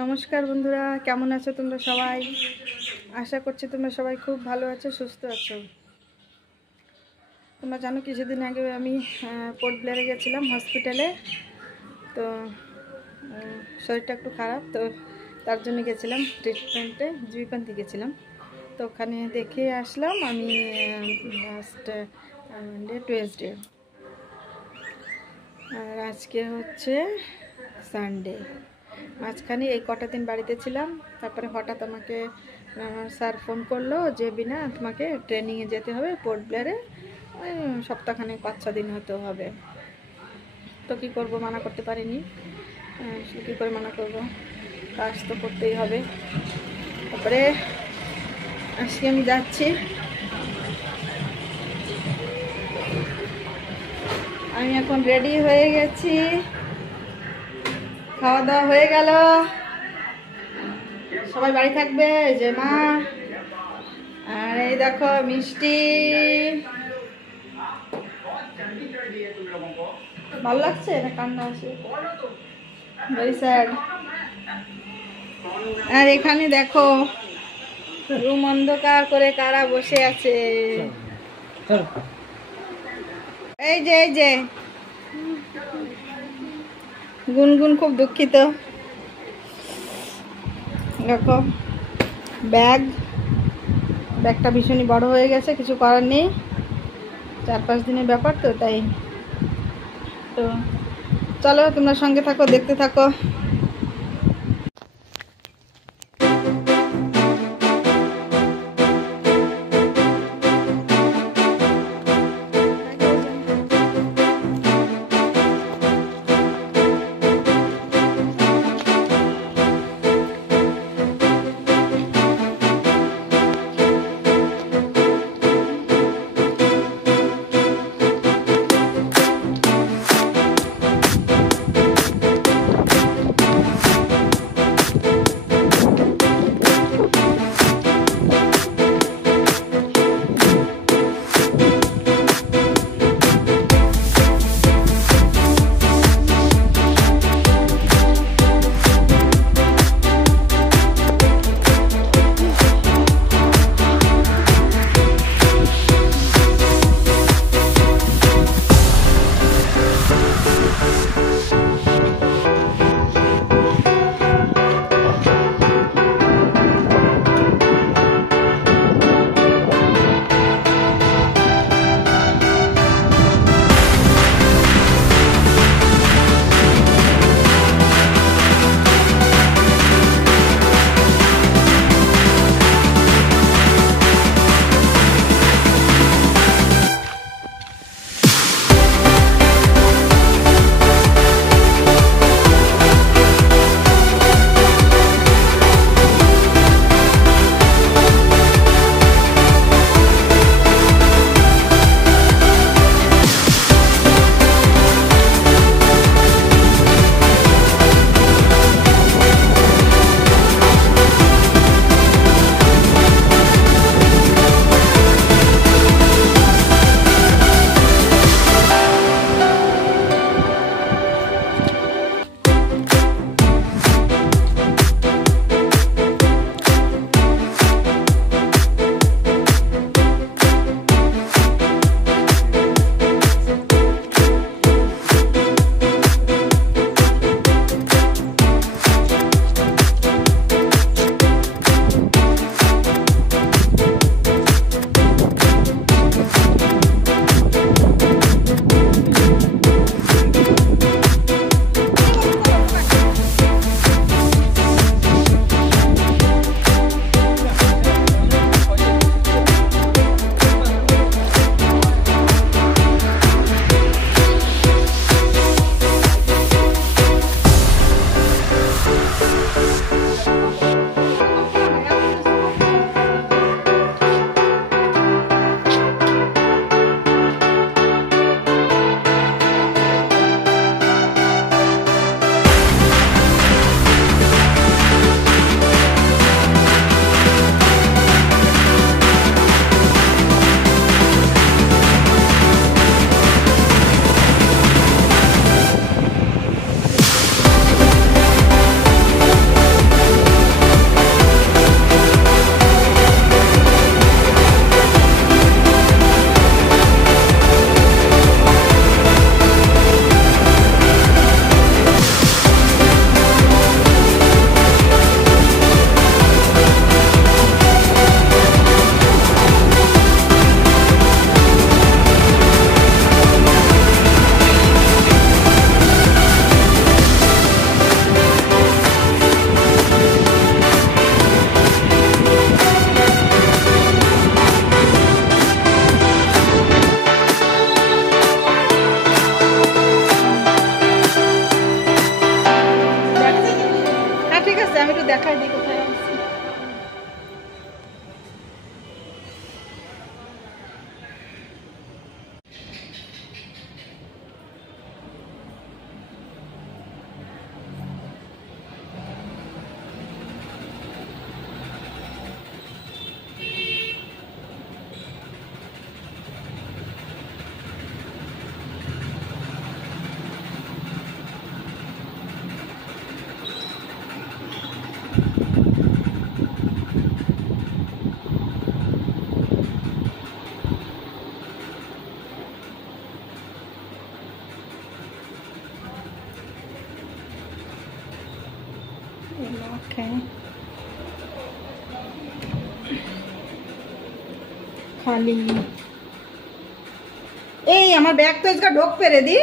নমস্কার বন্ধুরা, কেমন আছো তোমরা সবাই? আশা করছি তোমরা সবাই খুব ভালো আছো, সুস্থ আছো। তোমরা জানো কিছুদিন আগে আমি পোর্ট ব্লেয়ারে গেছিলাম হসপিটালে। তো শরীরটা একটু খারাপ, তো তার জন্য গেছিলাম ট্রিটমেন্টে, জিবিপান্তি গেছিলাম। তো ওখানে দেখে আসলাম আমি লাস্ট টুয়েসডে, আর আজকে হচ্ছে সানডে। মাঝখানে এই কটা দিন বাড়িতে ছিলাম, তারপরে হঠাৎ আমাকে আমার স্যার ফোন করলো যে বিনা তোমাকে ট্রেনিংয়ে যেতে হবে পোর্ট ব্লেয়ারে, ওই সপ্তাহখানেক 5-6 দিন হতে হবে। তো কী করবো, মানা করতে পারিনি। কী করে মানা করবো, কাজ তো করতেই হবে। তারপরে আজকে আমি যাচ্ছি। আমি এখন রেডি হয়ে গেছি, খাওয়া দাওয়া হয়ে গেল, সবাই বাড়ি থাকবে, যে মা আর এই দেখো মিষ্টি। ভালো লাগছে না? কান্না আসে, ভেরি স্যাড। আর এখানে দেখো রুম অন্ধকার করে কারা বসে আছে। এই যে গুনগুন খুব দুঃখিত। দেখো ব্যাগটা ভীষণই বড় হয়ে গেছে, কিছু করার নেই, 4-5 দিনের ব্যাপার তো, তাই। তো চলো তোমরা সঙ্গে থাকো, দেখতে থাকো। खाली हमार बैग तो इसका ढोक पे रे दी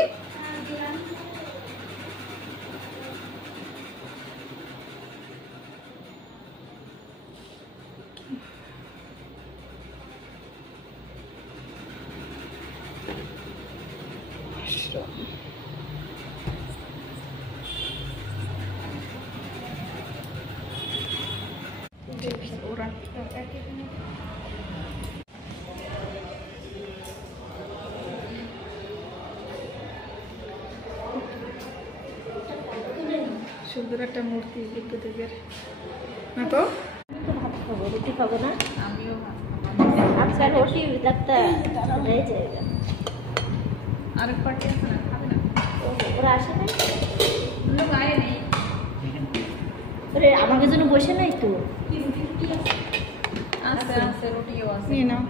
সুন্দর একটা মূর্তি বুদ্ধদেবের না তো ভাত খাবো, রুটি খাবো না। আমিও আচ্ছা রুটি লাগতা রয়ে যায়গা। আরেক পার্টি আছে না খাবে না ওরা আসে না লোক আয় নেই ওরে আমাকে জন্য বসে নাই তো আছে আছে রুটিও আছে নিয়ে নাও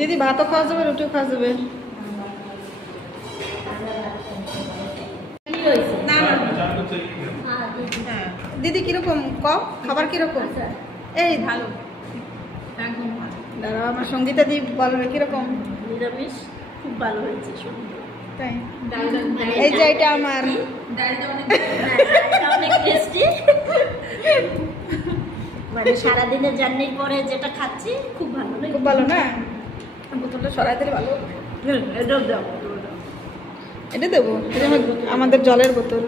दीदी भातो खावा जाबे रुटिও खावा जाबे না না दीदी কি রকম কও খাবার কি রকম এই ভালো একদম ভালো দাঁড়াও আমার সঙ্গীতা দি বলবে কি রকম নিরামিষ খুব ভালো হয়েছে শুনতে তাই এই যে এটা আমার ডালটা অনেক টেস্টি মানে সারা দিনের জার্নির পরে যেটা খাচ্ছি খুব ভালো লাগে খুব ভালো না বোতলটা সরাই দিলে ভালো এটা দেবো এটা আমাদের জলের বোতল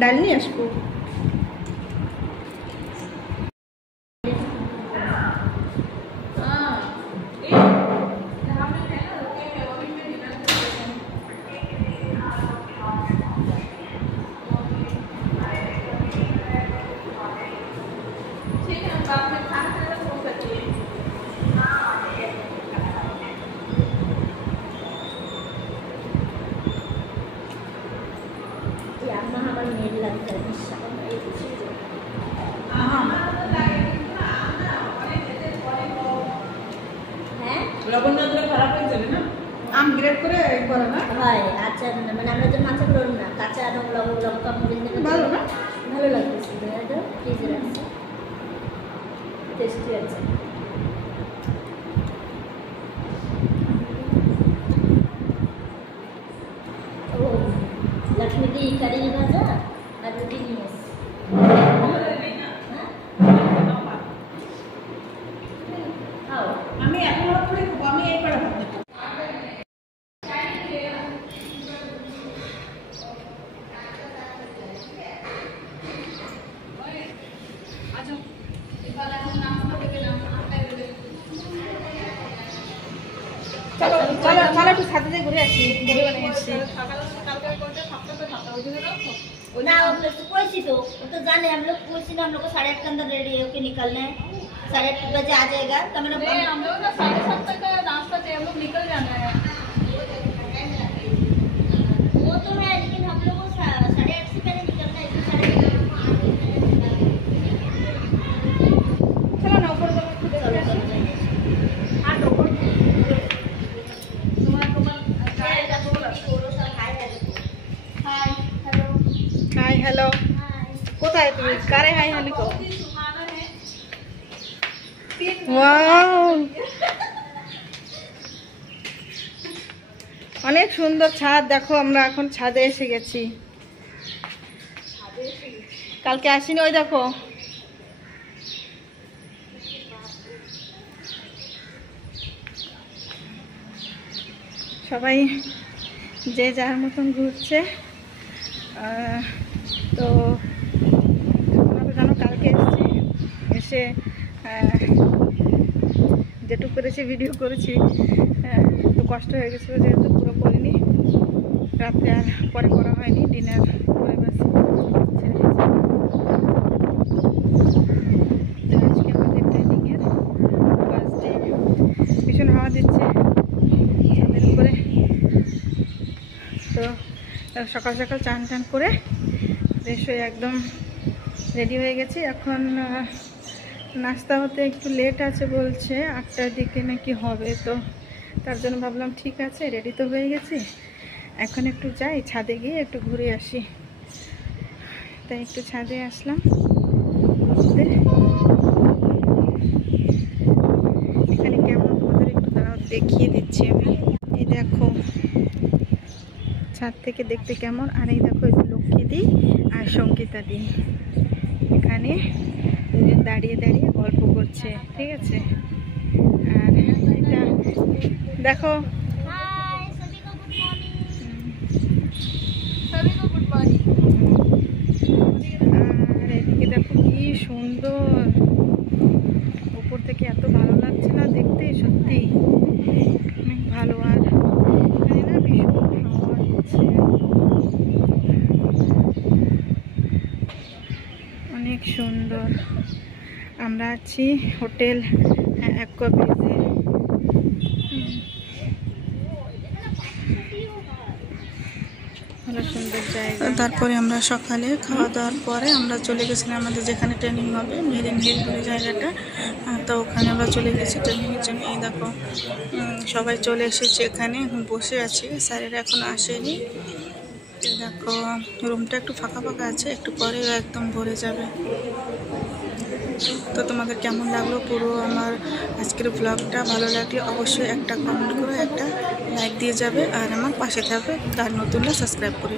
ডাল নিয়ে আসবো আম গ্রেড করে করা না হয় আচ্ছা মানে আমরা যে মাছ করব না কাঁচা লঙ্কা মরিচ দিয়ে ভালো না ভালো লাগতেছে এটা ফ্রিজে রাখছি টেস্টি আছে ও লক্ষ্মী দি কারি ভাজা আর রুটি নিয়ে এসেছি আমি এখন আমি এই পাড়া ভাত চলো চলো চলো একটু ছাদে দিয়ে ঘুরে আসি ঘুরে বানিয়ে আসি ना हम लोग तो कोई सी तो वो तो जाने हम लोग कोई सी ना हम लोग को 8:30 के अंदर रेडी होके निकलना है 8:30 बजे आ जाएगा तो हम लोग का 7:30 तक का नाश्ता से हम लोग निकल जाना है वो तो है लेकिन हम लोग को 8:30 से पहले निकलना है चलो ना ऊपर चलो हां ऊपर हाय हेलो কোথায় তুমি কারে হাই হ্যালো কো ওয়াও অনেক সুন্দর ছাদ দেখো আমরা এখন ছাদে এসে গেছি কালকে আসিনি ওই দেখো সবাই যে যার মতন ঘুরছে তো তোমরা তো জানো কালকে এসেছি এসে যেটুকু করেছি ভিডিও করেছি তো কষ্ট হয়ে গেছিলো যেহেতু পুরো করিনি রাত্রে আর পরে করা হয়নি ডিনার করে বাস তো আজকে আমাদের ট্রেনিংয়ের ফার্স্ট ডে ভীষণ হাওয়া দিচ্ছে ছাদের উপরে তো সকাল সকাল চান টান করে ফ্রেশ হয়ে একদম রেডি হয়ে গেছি এখন নাস্তা হতে একটু লেট আছে বলছে, 8টার দিকে নাকি হবে। তো তার জন্য ভাবলাম ঠিক আছে, রেডি তো হয়ে গেছি, এখন একটু যাই ছাদে গিয়ে একটু ঘুরে আসি। তাই একটু ছাদে আসলাম। এখানে কেমন তোমাদের একটু দাঁড়াও দেখিয়ে দিচ্ছি আমি। এই দেখো ছাদ থেকে দেখতে কেমন। আর এই দেখো এই লক্ষ্মীদি আর সঙ্গীতা দি এখানে দাঁড়িয়ে দাঁড়িয়ে গল্প করছে, ঠিক আছে। আর এটা দেখো, हाय सभी को गुड मॉर्निंग। আর এদিকে দেখো কি সুন্দর, উপর থেকে এত ভালো লাগছে না দেখতে, সত্যি অনেক ভালো। আর এখানে না ভীষণ হাওয়া দিচ্ছে, অনেক সুন্দর। আমরা আছি হোটেল অ্যাকোয়াবিজে। ভালো সুন্দর জায়গা। তারপরে আমরা সকালে খাওয়া দাওয়ার পরে আমরা চলে গেছিলাম আমাদের যেখানে ট্রেনিং হবে, মেরিন হিল বলে জায়গাটা। তো ওখানে আমরা চলে গেছি ট্রেনিংয়ের জন্য। এই দেখো সবাই চলে এসেছে, এখানে বসে আছি, স্যারেরা এখনো আসেনি। এই দেখো রুমটা একটু ফাঁকা ফাঁকা আছে, একটু পরে একদম ভরে যাবে। তো তোমাদের কেমন লাগলো পুরো আমার আজকের ব্লগটা? ভালো লাগলে অবশ্যই একটা কমেন্ট করে একটা লাইক দিয়ে যাবে, আর আমার পাশে থাকবে। আর নতুনরা সাবস্ক্রাইব করে